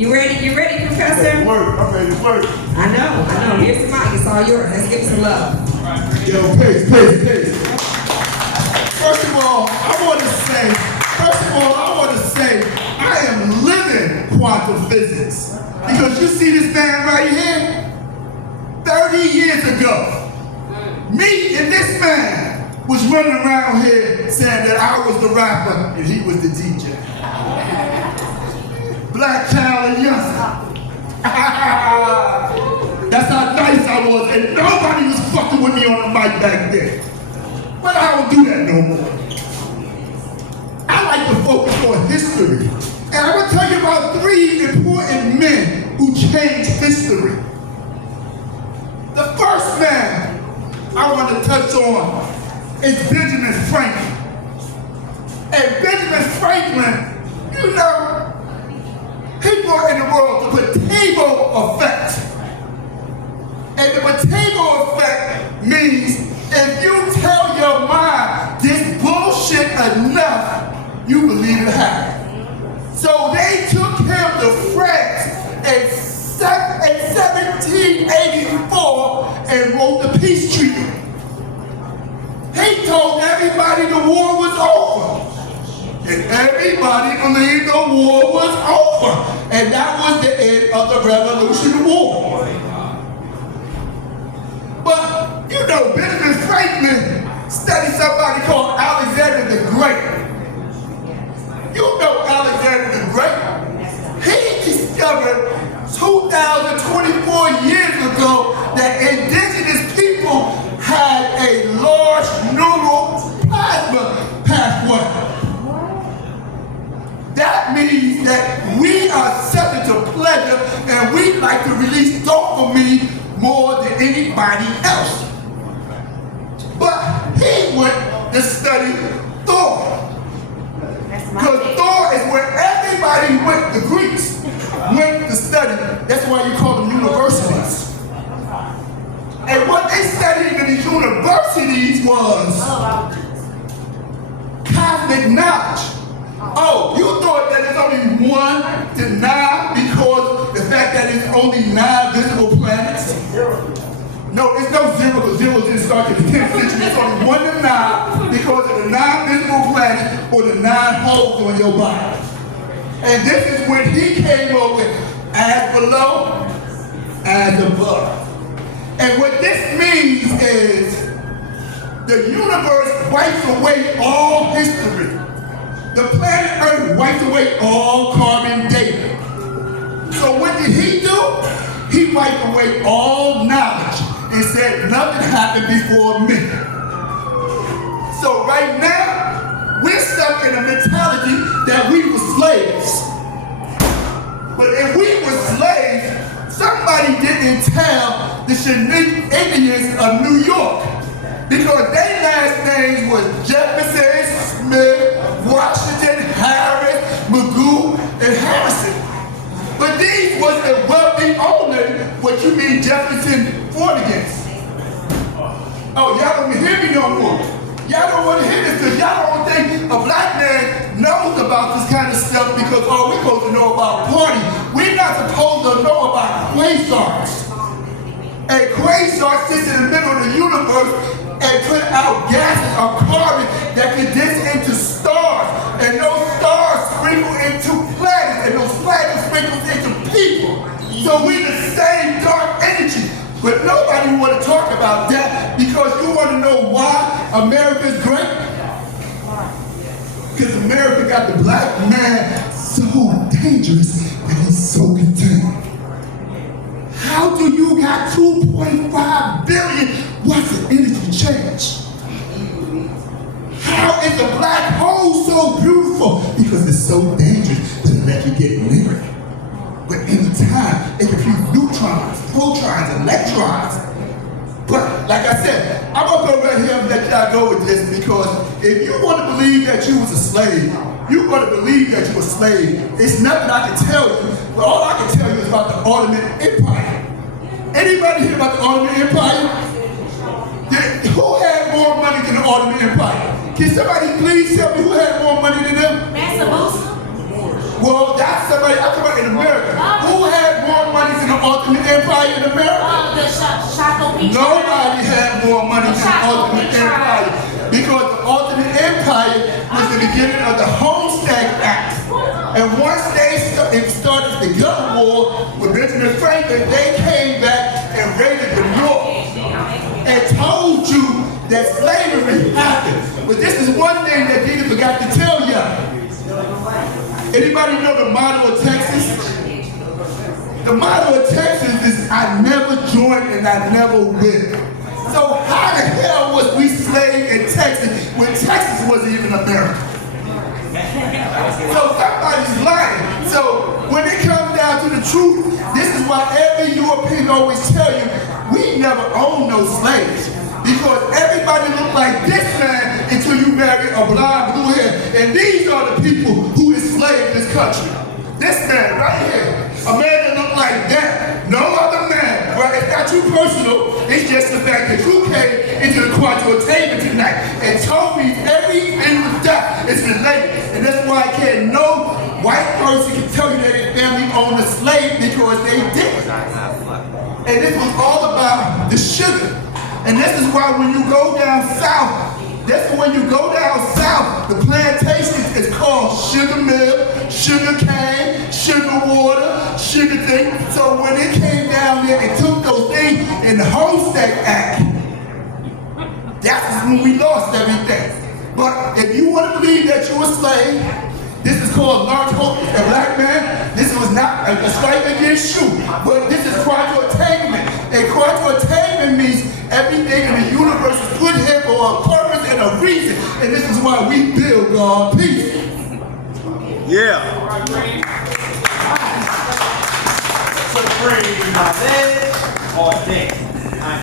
You ready? You ready, Professor? I'm ready to work. I know. Here's the mic. It's all yours. Let's give it some love. Yo, pace. First of all, I want to say, I am living quantum physics. Because you see this man right here? 30 years ago, me and this man was running around here saying that I was the rapper and he was the DJ. Black Child and Youngster. That's how nice I was, and nobody was fucking with me on the mic back then. But I don't do that no more. I like to focus on history. And I'm gonna tell you about 3 important men who changed history. The first man I want to touch on is Benjamin Franklin. And Benjamin Franklin, you know, he brought in the world the potato effect. And the potato effect means if you tell your mind this bullshit enough, you believe it happened. So they took him to France in 1784 and wrote the peace treaty. He told everybody the war was over. And everybody believed the war was over. And that was the end of the Revolutionary War. But, you know, Benjamin Franklin studied somebody called Alexander the Great. You know Alexander the Great. He discovered 2,024 years ago that indigenous people had a large neural plasma pathway. That means that we are subject to pleasure and we like to release dopamine more than anybody else. But he went to study Thor. Because Thor is where everybody went, the Greeks went to study. That's why you call them universities. And what they studied in these universities was cosmic knowledge. Oh, you thought that there's only 1 to 9 because the fact that there's only 9 visible planets? No, it's no 0 because 0 didn't start in the 10th century. It's only 1 to 9 because of the 9 visible planets or the 9 holes on your body. And this is when he came up with as below, as above. And what this means is the universe wipes away all history. The planet Earth wiped away all carbon data. So what did he do? He wiped away all knowledge and said nothing happened before me. So right now, we're stuck in a mentality that we were slaves. But if we were slaves, somebody didn't tell the Chinook Indians of New York because their last names was Jefferson, Smith, Washington, Harris, Magoo, and Harrison. But these was the wealthy owner, what you mean Jefferson fought against. Oh, y'all don't hear me no more. Y'all don't want to hear this because y'all don't think a black man knows about this kind of stuff because all we're supposed to know about party. We're not supposed to know about quasars. And quasar sits in the middle of the universe and put out gases of carbon that condense into stars. And those stars sprinkle into planets, and those planets sprinkle into people. So we're the same dark energy. But nobody want to talk about that because you want to know why America's great? Because America got the black man so dangerous and he's so contained. How do you got 2.5 billion watts of energy change? How is a black hole so beautiful? Because it's so dangerous to let you get near it. But in time, it can produce neutrons, protons, electrons. But like I said, I'm gonna go right here and let y'all go with this because if you want to believe that you was a slave, you want to believe that you were a slave. It's nothing I can tell you, but all I can tell you is about the Ottoman Empire. Anybody hear about the Ottoman Empire? Who had more money than the Ottoman Empire? Can somebody please tell me who had more money than them? Mansa Musa. Well, that's somebody, I'm talking about in America. Nobody had more money than the Ultimate Empire, because the Ultimate Empire was the beginning of the Homestead Act. And once it started the gun war with Benjamin Franklin, they came back and raided the North and told you that slavery happened. But this is one thing that Didi forgot to tell you. Anybody know the motto of Texas? The motto of Texas is, I never joined and I never will. So how the hell was we slaves in Texas when Texas wasn't even America? So somebody's lying. So when it comes down to the truth, this is why every European always tell you, we never owned no slaves. Because everybody looked like this man until you marry a blonde blue hair. And these are the people who enslaved this country. This man right here, a man that looked like that, no other man, right? It's not too personal, it's just the fact that you came into the Quadrotainment tonight and told me everything with that is related. And that's why I can't no white person can tell you that their family owned a slave, because they did. And this was all about the sugar. And this is why when you go down south, the plantation is called sugar mill, sugar cane, sugar water, sugar thing. So when it came down there and took those things in the Homestead Act, that's when we lost everything. But if you want to believe that you're a slave, this is called large hope. A black man, this was not a strike against you, but this is quadrotainment. And quadrotainment means everything in the universe is put here for a purpose and a reason. And this is why we build God. Peace. Yeah. Supreme, my leg, all day.